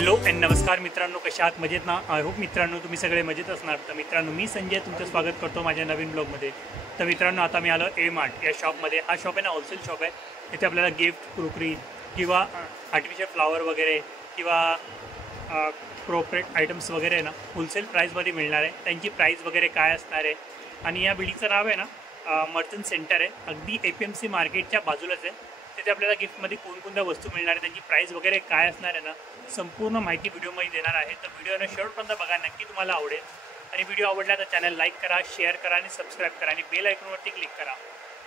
Hello and नमस्कार मित्रांनो, कशा आहात? मजेत ना? आय होप मित्रांनो तुम्ही सगळे मजेत असणार. तर मित्रांनो, मी संजय तुमचं स्वागत करतो माझ्या नवीन ब्लॉगमध्ये. तर मित्रांनो, आता मी आलो ए मार्ट या शॉपमध्ये. हा शॉप आहे ना, होलसेल शॉप आहे. इथे आपल्याला गिफ्ट, क्रोकरी किंवा आर्टिफिशियल फ्लावर वगैरे किंवा कॉर्पोरेट आयटम्स वगैरे आहे ना, होलसेल प्राईजमध्ये मिळणार आहे. त्यांची प्राईस वगैरे काय असणार आहे. आणि या बिल्डिंगचं नाव आहे ना मर्चंट सेंटर आहे. अगदी APMC मार्केटच्या बाजूलाच आहे. तिथे आपल्याला गिफ्टमध्ये कोणकोणत्या वस्तू मिळणार आहे, त्यांची प्राईस वगैरे काय असणार आहे ना, संपूर्ण माहिती व्हिडिओमध्ये देणार आहे. तर व्हिडिओनं शेवटपर्यंत बघा, नक्की तुम्हाला आवडेल. आणि व्हिडिओ आवडला तर चॅनल लाईक करा, शेअर करा आणि सबस्क्राईब करा आणि बेल आयकॉनवरती क्लिक करा,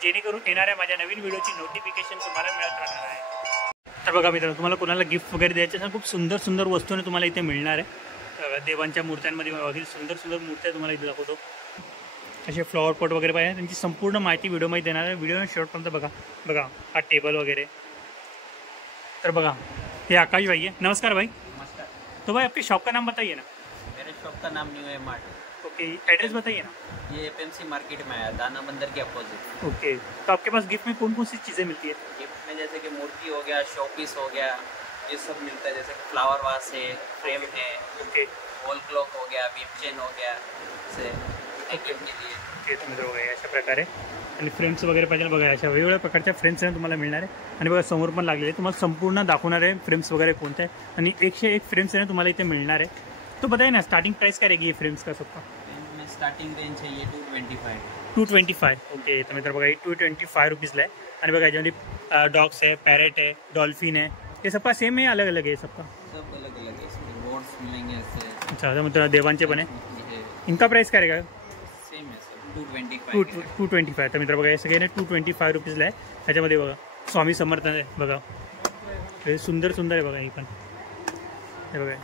जेणेकरून येणाऱ्या माझ्या नवीन व्हिडिओची नोटिफिकेशन तुम्हाला मिळत राहणार आहे. तर बघा मित्रांनो, तुम्हाला कोणाला गिफ्ट वगैरे द्यायचे असेल, खूप सुंदर सुंदर वस्तूने तुम्हाला इथे मिळणार आहे. देवांच्या मूर्त्यांमध्ये वगैरे सुंदर सुंदर मूर्त्या तुम्हाला इथे दाखवतो. असे फ्लॉवर पॉट वगैरे पाहिजे, त्यांची संपूर्ण माहिती व्हिडिओमध्ये देणार आहे. व्हिडिओने शेवटपर्यंत बघा हा टेबल वगैरे. तर बघा, ये आकाश भाई है. नमस्कार भाई. नमस्कार. तो भाई आपके शॉप का नाम बताइए ना. मेरे शॉप का नाम न्यू ए मार्ट. ओके, एड्रेस बताइए ना. ये APMC मार्केट में है, दाना बंदर के अपोजिट. ओके, तो आपके पास गिफ्ट में कौन कौन सी चीज़ें मिलती है? गिफ्ट में जैसे कि मूर्ति हो गया, शो पीस हो गया, ये सब मिलता है. जैसे कि फ्लावर वास है, फ्रेम है, ओके वॉल क्लॉक हो गया, बीप चेन हो गया, से गिफ्ट के लिए. ओके, तुम्ही बघा अशा प्रकारे. आणि फ्रेम्स वगैरे पाहिजे बघा, अशा वेगवेगळ्या प्रकारच्या फ्रेम्स आहे तुम्हाला मिळणार आहे. आणि बघा समोर पण लागलेले, तुम्हाला संपूर्ण दाखवणार आहे फ्रेम्स वगैरे कोणते आहे. आणि 101 फ्रेम्स आहे ना तुम्हाला इथे मिळणार आहे. तो बताइए ना, स्टार्टिंग प्राइस क्या रहेगी ये फ्रेम्स का सबका? में स्टार्टिंग रेंज है ये 225. 225. ओके, तर मित्र बघा 225 रुपीज़ला आहे. आणि बघा याच्यामध्ये डॉग्स है, पैरेट है, डॉल्फिन है, ये सबका सेम है, अलग अलग है सबका? सब अलग अलग है. इसमें बोर्ड्स मिलेंगे ऐसे. अच्छा, मित्र देवांचे पण आहे. इनका प्राइस काय रहेगा? सेम है सर, 225. 225. तर मित्र बघा हे सगळे 225 रुपीजला आहे. ह्याच्यामध्ये बघा स्वामी समर्थ आहे बघा, हे सुंदर सुंदर आहे बघा. ही पण हे बघा.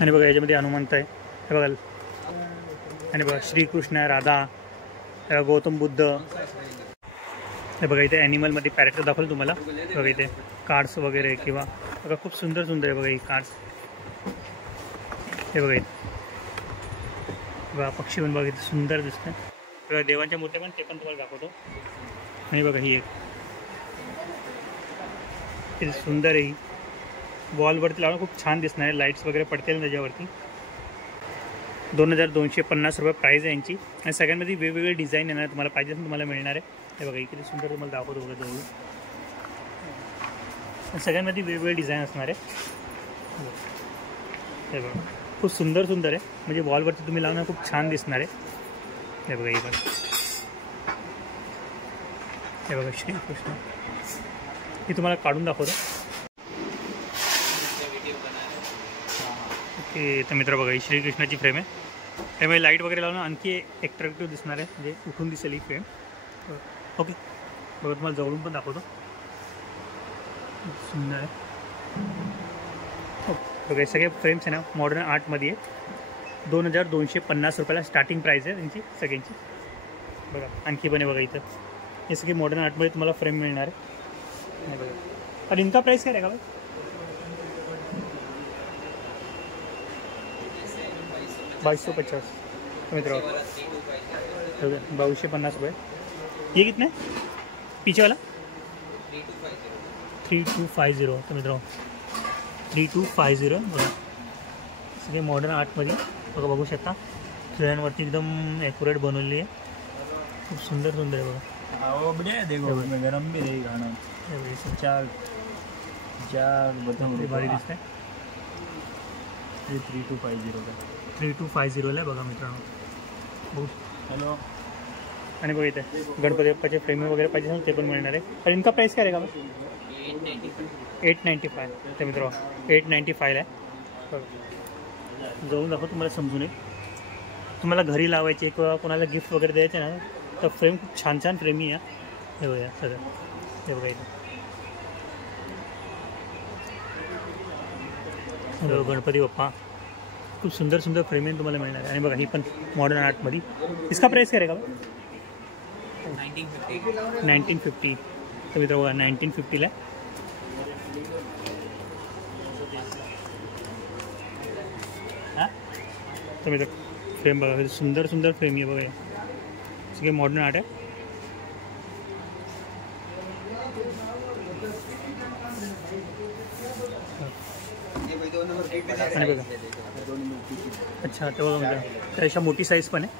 आणि बघा याच्यामध्ये हनुमंत आहे हे बघा. आणि बघा श्रीकृष्ण, राधा, गौतम बुद्ध हे बघा. इथे ॲनिमलमध्ये पॅरेक्टर दाखवलं तुम्हाला बघा. इथे कार्ड्स वगैरे किंवा बघा खूप सुंदर सुंदर आहे बघा ही कार्ड्स. हे बघा इथे बघा पक्षी पण बघा इथे सुंदर दिसतं. बघा देवांच्या मूर्त्या पण, ते पण तुम्हाला दाखवतो. आणि बघा ही एक किती सुंदर आहे. ही वॉलवरती लावणं खूप छान दिसणार आहे. लाईट्स वगैरे पडतील त्याच्यावरती. 2250 रुपये प्राईज आहे यांची. आणि सगळ्यांमध्ये वेगवेगळे डिझाईन येणार, तुम्हाला पाहिजे असेल तुम्हाला मिळणार आहे. हे बघा किती सुंदर तुम्हाला दाखवतो बघा जवळ. सगळ्यांमध्ये वेगवेगळे डिझाईन असणार आहे. हे बघा खूप सुंदर सुंदर आहे. म्हणजे वॉलवरती तुम्ही लावणं खूप छान दिसणार आहे. हे बघा हे पण. हे बघा श्रीकृष्ण, हे तुम्हाला काढून दाखवतो. ओके, तर मित्र बघा ही श्रीकृष्णाची फ्रेम आहे. त्यामुळे लाईट वगैरे लावून आणखी अट्रॅक्टिव्ह दिसणार आहे, म्हणजे उठून दिसेल ही फ्रेम. ओके बघा तुम्हाला जवळून पण दाखवतो. सुंदर आहे. बघा हे सगळे फ्रेम्स आहे ना मॉडर्न आर्टमध्ये आहे. 2250 रुपयाला स्टार्टिंग प्राईस आहे त्यांची सगळ्यांची. बघा आणखी पण आहे बघा इथं. हे सगळे मॉडर्न आर्टमध्ये तुम्हाला फ्रेम मिळणार आहे. बघा. और इनका प्राइस क्या रहेगा भाई? 2250. मित्रों 2250 रुपये. ये कितने पीछे वाला? 3250. तर मित्रों 3250 बघा. सगळे मॉडर्न आर्टमध्ये बघा, बघू शकता. खेळ्यांवरती एकदम ॲक्युरेट बनवलेली आहे. खूप सुंदर सुंदर आहे बघा. देखो गरम भी रहेगा ना. चार बटन भारी दिसत आहे. 3250 का 3250 आहे बघा मित्रांनो. बघू. हॅलो. आणि बघा इथे गणपती बाप्पाचे फ्रेम वगैरे पाहिजे असेल ते पण मिळणार आहे. पण इनका प्राइस काय रहेगा? 895. तर मित्र 895 आहे. जाऊन दाखव तुम्हाला समजून येईल. तुम्हाला घरी लावायचे किंवा कोणाला गिफ्ट वगैरे द्यायचे ना, तर फ्रेम खूप छान छान फ्रेमी आहे. हे बघा सगळं. हे बघा इथे गणपती बाप्पा खूप सुंदर सुंदर फ्रेम तुम्हाला मिळणार आहे. आणि बघा ही पण मॉडर्न आर्टमध्ये. इसका प्राइस काय रहेगा? 1950. तर मित्र बघा 1950ला. हां तर मित्र फ्रेम बघा सुंदर सुंदर फ्रेम आहे बघा. सगळे मॉडर्न आर्ट आहे. आणि बघा अच्छा तो बघा मित्रांनो त्यापेक्षा मोठी साईज पण आहे.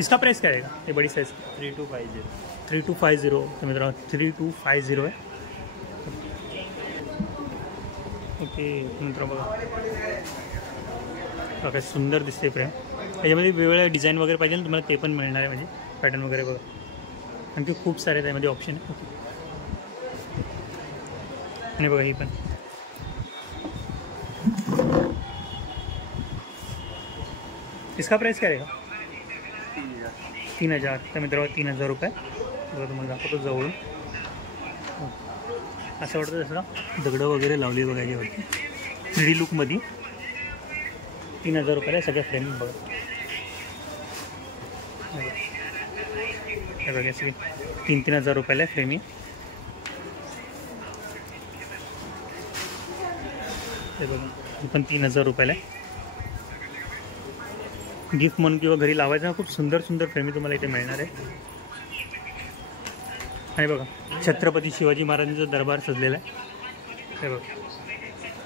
इसका प्राइस क्या रहेगा ये बड़ी साइज 3250. 3250 तर मित्रांनो 3250 आहे. ओके मित्रांनो बघा काय सुंदर दिसते फ्रेम. त्याच्यामध्ये वेगवेगळ्या डिझाईन वगैरे पाहिजे ना तुम्हाला ते पण मिळणार आहे म्हणजे पॅटर्न वगैरे बघा. आणखी खूप सारे त्यामध्ये ऑप्शन आहे. ओके आणि बघा ही पण इसका प्राइस क्या रहेगा 3000 तर मित्रांनो 3000 रुपये. बघा तुम्हाला दाखवतो जवळून. असं वाटतं जसं दगडं वगैरे लावली बघायची होती 3D लुकमध्ये. 3000 रुपयाला सगळ्या फ्रेम बघा. हे बघा सगळे 3,000 रुपयाला फ्रेम आहे. हे बघा ही पण 3000 रुपयाला आहे. गिफ्ट म्हणून किंवा घरी लावायचं खूप सुंदर सुंदर फ्रेमी तुम्हाला इथे मिळणार आहे. आणि बघा छत्रपती शिवाजी महाराजांचा दरबार सजलेला आहे. हे बघा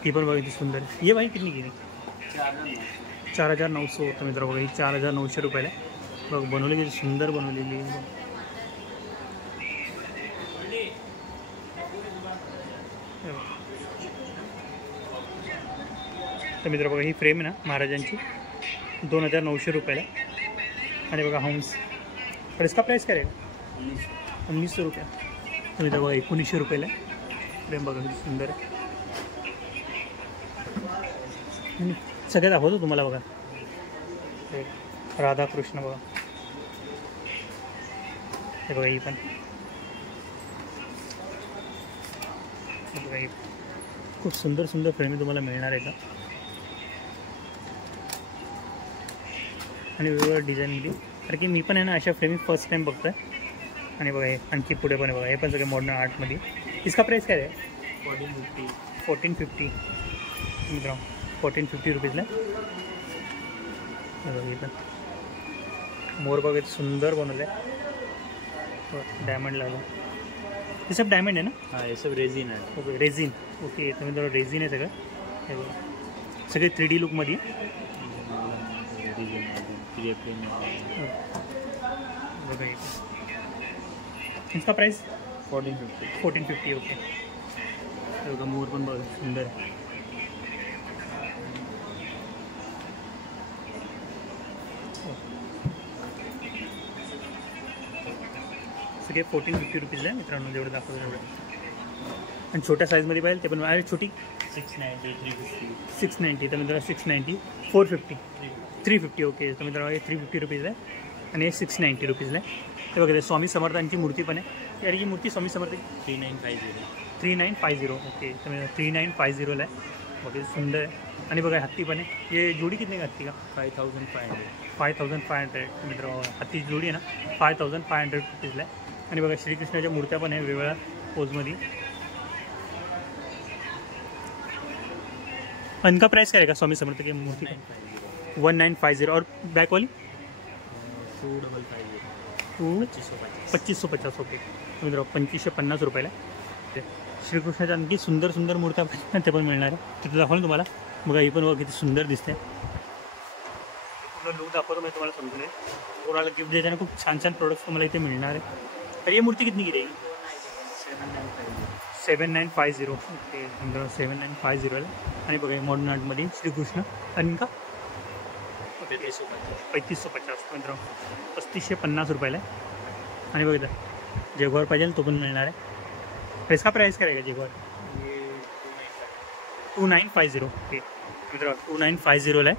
ही पण बघा किती सुंदर आहे. ये भाई कितनी गेली 4900 तर मित्र बघा ही 4900 रुपयाला आहे. बघ बनवली किती सुंदर बनवलेली आहे. तर मित्र बघा ही फ्रेम आहे ना महाराजांची 2900 रुपयाला. आणि बघा हंस तर इसका प्राइस क्या रहेगा 1900 रुपया. तर मित्र बघा 1900 रुपयाला फ्रेम बघा किती सुंदर आहे. आणि सगळ्यात दाखवतो तुम्हाला बघा राधाकृष्ण बघा. हे बघा ही पण बघा ही खूप सुंदर सुंदर फ्रेमी तुम्हाला मिळणार आहे का. आणि वेगवेगळ्या डिझाईनमध्ये कारण की मी पण आहे ना अशा फ्रेमी फर्स्ट टाईम बघतो आहे. आणि बघा हे आणखी पुढे पण आहे बघा हे पण सगळे मॉडर्न आर्टमध्ये. इसका प्राइस काय आहे 1450 मित्रांनो 1450 रुपीजला. हे बघा हे पण मोर बघा सुंदर बनवलं आहे. डायमंड लागलं हे सब डायमंड आहे ना. हाँ ये सब रेजिन है. Okay resin. ओके तर मित्रांनो रेझिन आहे सगळं. हे बघा सगळे 3D लुकमध्ये. बघा इसका प्राइस 1450 ओके. बघा मोर पण बघा सुंदर आहे. सगळे 1450 रुपीजला आहे मित्रांनो जेवढं दाखवलं तेवढं. आणि छोट्या साईजमध्ये पाहिजे ते पण आहे छोटी 690 350. 690 तर मित्रांनो 690 450 350 ओके. तर मित्रांनो हे 350 रुपीज आहे आणि हे 690 रुपीजला आहे. ते बघा स्वामी समर्थांची मूर्ती पण आहे. यार ही मूर्ती स्वामी समर्थांची 3950 ओके. तर मित्रांनो 3950ला आहे. बघा सुंदर आहे. आणि बघा हत्ती पण आहे. ये जोडी कितने का हत्ती का 5500 मित्रांनो हत्तीची जोडी आहे ना 5500 रुपीजला आहे. आणि बघा श्रीकृष्णाच्या मूर्त्या पण आहे वेगवेगळ्या पोजमध्ये. इनका प्राइस क्या रहेगा स्वामी समर्थ की मूर्ति का 1950 और बैक वाली 2550 ओके. मित्र 2550 रुपयाला. श्रीकृष्णाच्या आणखी सुंदर सुंदर मूर्त्या ते पण मिळणार आहे. तिथे दाखवलं तुम्हाला बघा ही पण बघा किती सुंदर दिसते. पूर्ण लुक दाखवतो मी तुम्हाला समजून आहे. कोणाला गिफ्ट द्यायच्याने खूप छान छान प्रोडक्ट्स तुम्हाला इथे मिळणार आहे. तर ही मूर्ती कितनी की रहेगी 7950 ओके. 7950 आहे. आणि बघा मॉडर्न आर्टमध्ये श्रीकृष्ण आणि का 3550 मित्र 3550 रुपयाला आहे. आणि बघा जेगवार पाहिजे तो पण मिळणार आहे. इसका प्राइस करेगा जेगवार 2950 ओके. मित्र 2950ला आहे.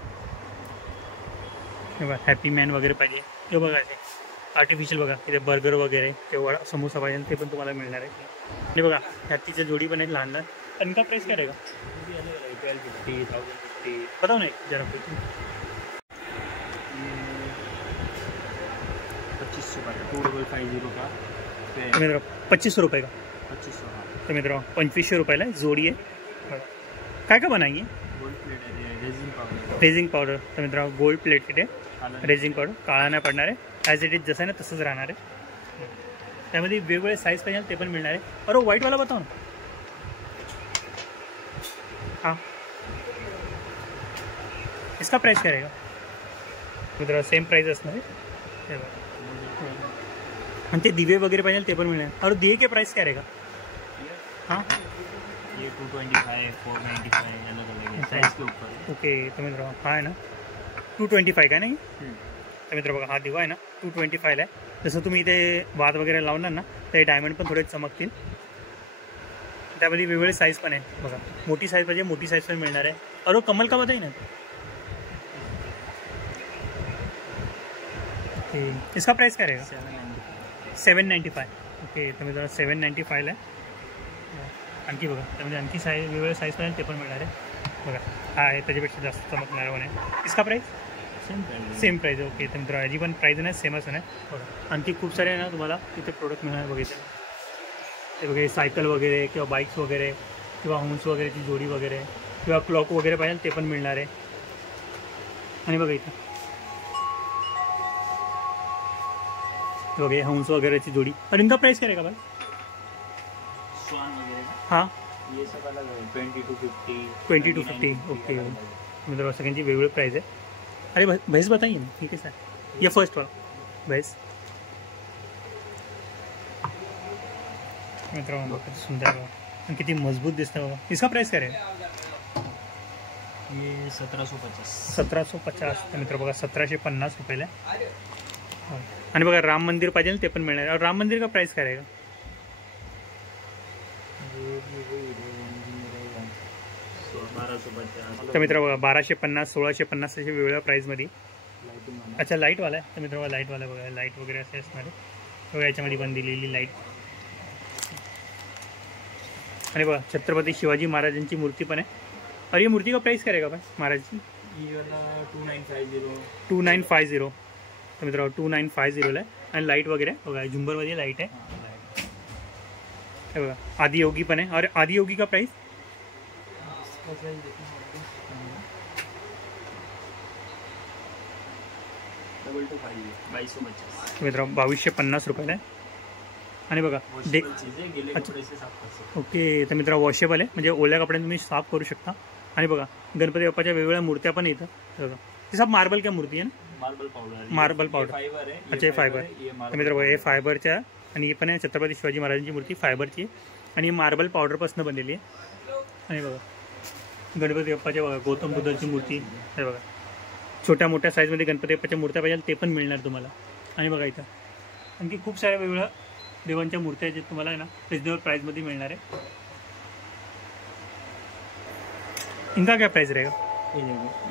बघा हॅपी मॅन वगैरे पाहिजे ते बघा ते आर्टिफिशियल बघा इथे बर्गर वगैरे ते वडा समोसा पाहिजे ते पण तुम्हाला मिळणार आहे. आणि बघा हॅतीच्या जोडी पण आहेत लहान लहान. इनका प्राइस क्या रहेगा 1250 1050. बताओ ना जरा 2500 का 2250 का तो मित्र 2500 रुपये का 2500. हाँ तो मित्र 2500 रुपयाला जोडी आहे. काय काय बनाएंगे गोल्ड प्लेट है रेजिन पाउडर. रेझिंग पावडर तर मित्र गोल्ड प्लेटेड आहे. रेझिंग पावडर काळा नाही पडणार आहे. ॲज इट इज जसं आहे ना तसंच राहणार आहे. त्यामध्ये वेगवेगळे साईज पाहिजे ते पण मिळणार आहे. अरे व्हाईटवाला बताओ ना हाँ, इसका प्राइस क्या रहेगा मित्र? सेम प्राइस असणार आहे हे बघा. आणि ते दिवे वगैरे पाहिजे ते पण मिळणार. और दिये के प्राइस क्या रहेगा? हाँ ये 225 495 अलग अलग है साइज के ऊपर. ओके. तर मित्र हा आहे ना 225 का नाही. तर मित्र बघा हा दिवा आहे ना 225 आहे. जसं तुम्ही इथे वाद वगैरे लावणार ना ते डायमंड पण थोडे चमकतील. त्यामध्ये वेगवेगळे साईज पण आहे बघा. मोठी साईज पाहिजे मोठी साईज पण मिळणार आहे. और कमल का बताइए ना. ओके. इसका प्राइस क्या रहेगा? 795. ओके. तर मित्रांनो 795 आहे. आणखी बघा त्यामध्ये आणखी साईज वेगवेगळे साईज पण ते पण मिळणार आहे बघा. हा आहे त्याच्यापेक्षा जास्त चमकणार पण आहे. इसका प्राइस सेम प्राइस आहे. ओके. तर मित्रांनो याची पण प्राइस नाही सेमच नाही बघा. आणखी खूप सारे आहे ना तुम्हाला तिथे प्रोडक्ट मिळणार बघितलं ते वगैरे सायकल वगैरे किंवा बाईक्स वगैरे किंवा होम्स वगैरेची जोडी वगैरे किंवा क्लॉक वगैरे पाहिजे ते पण मिळणार आहे. आणि बघा इथं वगैरे होम्स वगैरेची जोडी. और इनका प्राइस क्या रहेगा भाई? स्वान वगैरह का हाँ ये सब अलग है 20 to 50 20 to 50. ओके. मतलब सगळ्यांची वेगवेगळी प्राइस आहे. अरे भैंस बताइए ना. ठीक है सर. ये फर्स्ट वाला भैंस मित्रांनो बघा किती सुंदर बघा आणि किती मजबूत दिसतं बघा. इसका प्राइस काय आहे? ये 1750. 1750. तर मित्र बघा 1750 रुपयाला आहे. आणि बघा राम मंदिर पाहिजे ना ते पण मिळणार. और राम मंदिर का प्राइस काय रहेगा? ये भी वही रहेगा 1250. तर मित्र बघा 1250 1650 असे वेगवेगळ्या प्राईजमध्ये. लाइटिंग वाला. अच्छा लाईटवाला आहे. तर मित्र बघा लाईटवाला बघा लाईट वगैरे असे असणार आहे बघा. याच्यामध्ये पण दिलेली लाईट. आणि बघा छत्रपती शिवाजी महाराजांची मूर्ती पण आहे. और ये मूर्ती का प्राइस क्या रहेगा भाई महाराज? ये वाला 2950. 2950. तर मित्रांनो 2950ला आहे. आणि लाईट वगैरे बघा झुंबरमध्ये लाईट आहे हे बघा. आदियोगी पण आहे. और आदियोगी का प्राइस? डबल 2250. मित्रांनो 2250 रुपयाला आहे. आणि बघा डे चीजें गीले कपड़े से साफ कर सकते. ओके. तर मित्रांनो वॉशेबल आहे म्हणजे ओल्या कपड्याने तुम्ही साफ करू शकता. आणि बघा गणपती बाप्पाच्या वेगवेगळ्या मूर्त्या पण येतात बघा. ते सब मार्बल क्या मूर्ती आहे ना? Marble powder. Marble powder. Fibre है. अच्छा फायबर. ये तर मित्रांनो हे फायबरच्या आणि हे पण आहे छत्रपती शिवाजी महाराजांची मूर्ती फायबरची आहे. आणि मार्बल पावडरपासून बनलेली आहे. आणि बघा गणपती बाप्पाच्या बघा गौतम बुद्धाची मूर्ती हे बघा. छोट्या मोठ्या साईजमध्ये गणपती बाप्पाच्या मूर्त्या पाहिजे ते पण मिळणार तुम्हाला. आणि बघा इथं आणखी खूप साऱ्या वेगवेगळ्या देवांच्या मूर्त्या जे तुम्हाला आहे ना रिजनेबल प्राइसमध्ये मिळणार आहे. इनका क्या प्राइस रहेगा?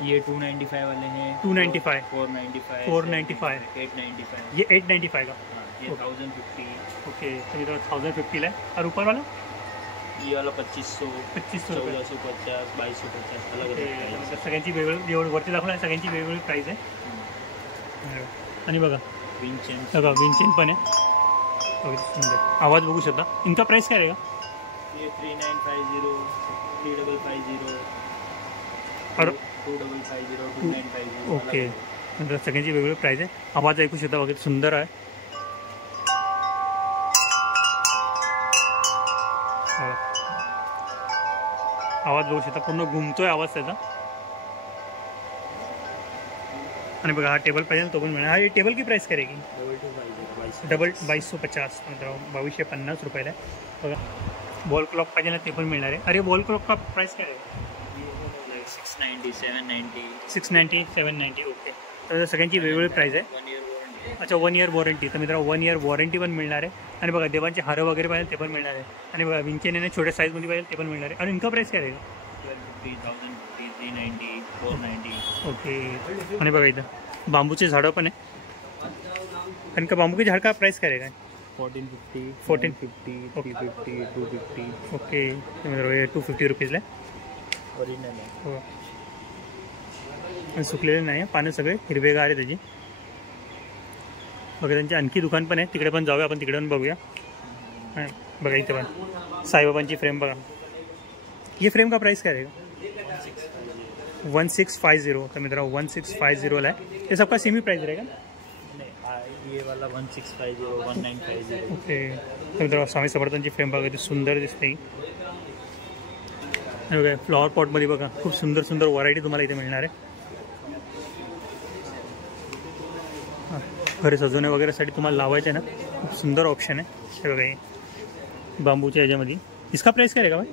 ये 295 वाले हैं. 295 495 495 895. ये 895 का. ये 1050. ओके. तर मित्रांनो 1050ला आहे. और ऊपर वाला ये वाला 2500 2500 रुपये. 1450 2250 अलग ओके. अलग तर प्राइस. सगळ्यांची वेगवेगळी जेवढं वरती दाखवलं आहे सगळ्यांची वेगवेगळी प्राईस आहे. आणि बघा विंचेन. बघा विंचेन पण आहे बघा सुंदर. आवाज बघू शकता. इनका प्राइस काय रहेगा? ये 3950 3550 और 2550 2950. ओके. नंतर सगळ्यांची वेगवेगळी प्राईस आहे. आवाज ऐकू शकता बघा सुंदर आहे बघा. आवाज बघू शकता पूर्ण घुमतोय आवाज त्याचा. आणि बघा हा टेबल पाहिजे तो पण मिळणार. हा टेबल की प्राइस करेगी? डबल 2250. मतलब 2250 रुपयाला आहे बघा. वॉल क्लॉक पाहिजे ना ते पण मिळणार आहे. अरे वॉल क्लॉक का प्राइस काय आहे? 690 790. 690 790. ओके. तर सगळ्यांची वेगवेगळी प्राईस आहे. 1 year warranty. अच्छा 1 year वॉरंटी. तर मित्रांनो 1 year वॉरंटी पण मिळणार आहे. आणि बघा देवांचे हार वगैरे पाहिजे ते पण मिळणार आहे. आणि बघा विंचेने छोट्या साईजमध्ये पाहिजे ते पण मिळणार आहे. आणि इनका प्राइस काय रहेगा? 1250 1050 390 490. ओके. आणि बघा इथं बांबूचे झाडं पण आहे. आणि का बांबू के झाड का प्राइस काय रहेगा? 1450 1450 350 250. ओके. तर मित्रांनो हे 250 रुपीजला आहे. ओरिजिनल है. हो. आणि सुकलेले नाही आहे पानं सगळे हिरवेगार आहे त्याची बघा. त्यांची आणखी दुकान पण आहे तिकडे पण जाऊया आपण तिकडे पण बघूया. बघा इथे पण साईबाबांची फ्रेम बघा. ये फ्रेम का प्राइस क्या रहेगा? 1650. तर मित्रांनो 1650ला आहे. ये सबका सेमी प्राइस रहेगा? नहीं ये वाला 1650 1950. ओके. तर मित्रांनो स्वामी समर्थांची फ्रेम बघा ती सुंदर दिसते. हे बघा फ्लॉवर पॉटमध्ये बघा खूप सुंदर सुंदर व्हरायटी तुम्हाला इथे मिळणार आहे. घरी सजवणे वगैरेसाठी तुम्हाला लावायचे ना खूप सुंदर ऑप्शन आहे. हे बघा हे बांबूच्या ह्याच्यामध्ये. इसका प्राइस काय रहेगा भाई?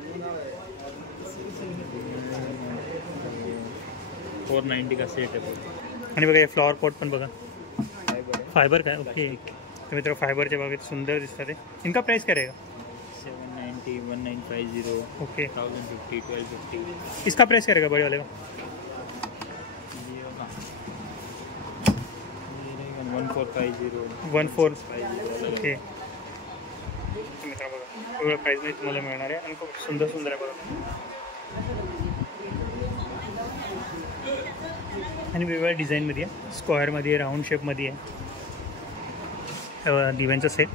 490 का सेट है. आणि बघा हे फ्लॉवर पॉट पण बघा फायबर काय. ओके तर मित्र फायबरचे बघा सुंदर दिसतात ते. इनका प्राइस काय रहेगा? 790, 1950, ओके 1050, 1250. इसका प्राइस क्या रहेगा बड़े वाले का? ये होगा 1450, 1450. 50. ओके मित्र बघा एवढ्या प्राईजमध्ये तुम्हाला मिळणार आहे आणि खूप सुंदर सुंदर आहे बघा. आणि वेगवेगळ्या डिझाईनमध्ये आहे. स्क्वेअरमध्ये आहे, राऊंड शेपमध्ये आहे. दिव्यांचा सेट.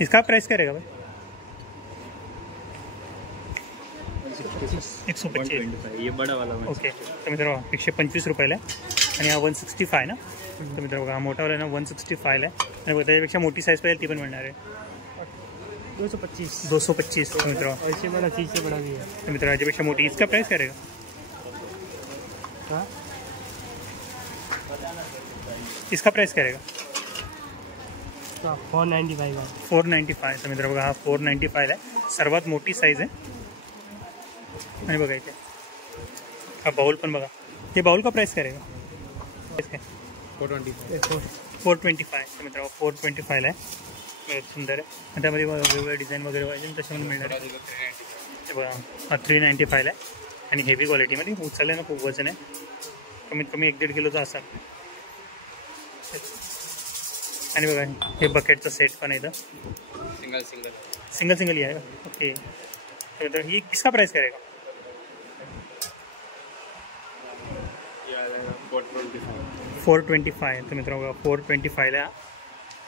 इसका प्राइस क्या रहेगा भाई? 125. ये बड़ा वाला ओके तर मित्र 125 रुपयाला आहे आणि हा 165 ना. तर मित्र बघा हा मोठावाला आहे ना 165 आहे आणि बघा त्याच्यापेक्षा मोठी साईज पाहिजे ती पण मिळणार आहे 225. तो मित्र ऐसे बड़ा चीज से बड़ा भी है. तो मित्र याच्यापेक्षा मोठी. इसका प्राइस क्या रहेगा? इसका प्राइस क्या रहेगा? 495. तर मित्र बघा हा 495 आहे. सर्वात मोठी साईज आहे. आणि बघा इथे हा बाउल पण बघा. हे बाउल का प्राइस काय रहेगा? प्राइस काय? 425. तर मित्र 425 आहे. सुंदर आहे आणि त्यामध्ये वेगवेगळे डिझाईन वगैरे पाहिजे त्याच्यामध्ये मिळणार आहे. हे बघा हा 395 आहे आणि हेवी क्वालिटीमध्ये. उचललं ना खूप वजन आहे. कमीत कमी 1-1.5 किलोचा असा. आणि बघा हे बकेटचं सेट पण आहे इथं. सिंगल ही आहे का? ओके तर ही किसका प्राइस करेगा? 425. तर मित्र बघा 425ला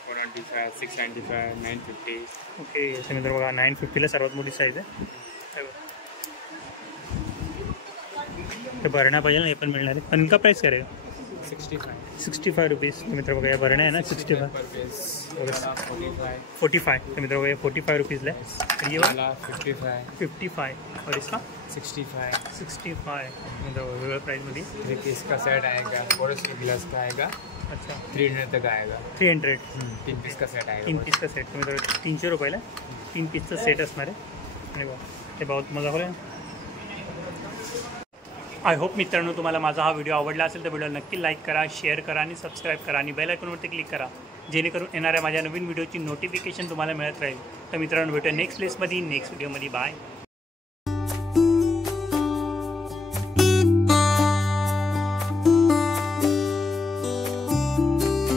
495, 695, 950. ओके तर मित्र बघा 950ला सर्वात मोठी साईज आहे. ते भरण्या पाहिजे ना हे पण मिळणार आहे. पण इनका प्राइस करेगा? 65 रुपीज़. तो मित्र बघा या भरण्या आहे ना 65 45. तो मित्र बघा 45 रुपीज़ला आहे. ये वाला 55 और इसका 65. मतलब वेगवेगळ्या प्राइसमध्ये 3 पीस का सेट आएगा, बोरोसिल ग्लास का आएगा. अच्छा 300 तक आएगा. 300. 3 पीस का सेट आएगा. 3 पीस का सेट. तुम्ही 300 रुपयाला 3 पीसचा सेट असणार आहे. आणि बघा ते बहुत मजा होईल. आय होप मित्रांनो तुम्हाला माझा हा व्हिडिओ आवडला असेल तर व्हिडिओला नक्की लाईक करा, शेअर करा आणि सबस्क्राईब करा आणि बेल आयकॉनवरती क्लिक करा जेणेकरून येणाऱ्या माझ्या नवीन व्हिडिओची नोटिफिकेशन तुम्हाला मिळत राहील. तर मित्रांनो भेटूया नेक्स्ट प्लेसमध्ये नेक्स्ट व्हिडिओमध्ये. बाय.